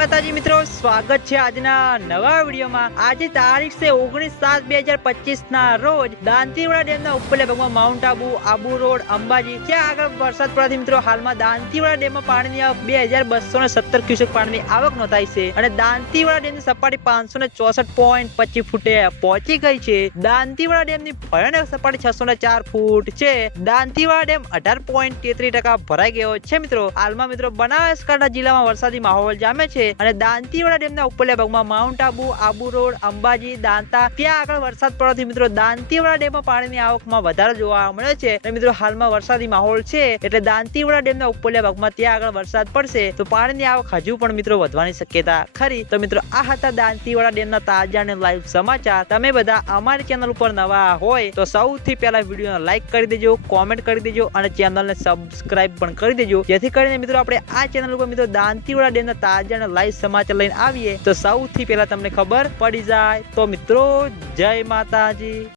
માતાજી મિત્રો, સ્વાગત છે આજના નવા વિડીયોમાં. આજે તારીખ છે ઓગણીસ સાત બે હજાર પચીસ ના રોજ દાંતીવાડા ડેમના ઉપરલા ભાગમાં માઉન્ટ આબુ આબુ રોડ, અંબાજી ત્યાં આગળ વરસાદ પડવાથી મિત્રો, હાલમાં દાંતીવાડા ડેમમાં પાણીની આવક બે હજાર બસો ને સત્તર ક્યુસેક પાણીની આવક નોંધાઈ છે અને દાંતીવાડા ડેમની સપાટી પાંચસો ને ચોસઠ પોઈન્ટ પચીસ ફૂટે પહોંચી ગઈ છે. દાંતીવાડા ડેમની ભયાનક સપાટી છસો ને ચાર ફૂટ છે. દાંતીવાડા ડેમ અઢાર પોઈન્ટ તેત્રીસ ટકા ભરાઈ ગયો છે મિત્રો. હાલમાં મિત્રો, બનાસકાંઠા જિલ્લામાં વરસાદી માહોલ જામે છે. અને દાંતીવાડા ડેમના ઉપરલા ભાગમાં માઉન્ટ આબુ આબુ રોડ, અંબાજી, દાંતા, ત્યાં આગળ વરસાદ પડવાથી મિત્રો દાંતીવાડા ડેમમાં પાણીની આવકમાં વધારો જોવા મળે છે. અને મિત્રો હાલમાં વરસાદી માહોલ છે એટલે દાંતીવાડા ડેમના ઉપરલા ભાગમાં ત્યાં આગળ વરસાદ પડશે તો પાણીની આવક હજુ પણ મિત્રો વધવાની શક્યતા ખરી. તો મિત્રો આ હતા દાંતીવાડા ડેમના તાજા અને લાઈવ સમાચાર. તમે બધા અમારી ચેનલ ઉપર નવા હોય તો સૌથી પહેલા વિડીયોને લાઈક કરી દેજો કોમેન્ટ કરી દેજો અને ચેનલને સબસ્ક્રાઇબ પણ કરી દેજો. જેથી કરીને મિત્રો આપણે આ ચેનલ ઉપર મિત્રો દાંતીવાડા ડેમના તાજા અને લાઈવ સમાચાર લઈને આવીએ. તો સૌથી પહેલા તમને ખબર પડી જાય. તો મિત્રો, જય માતાજી.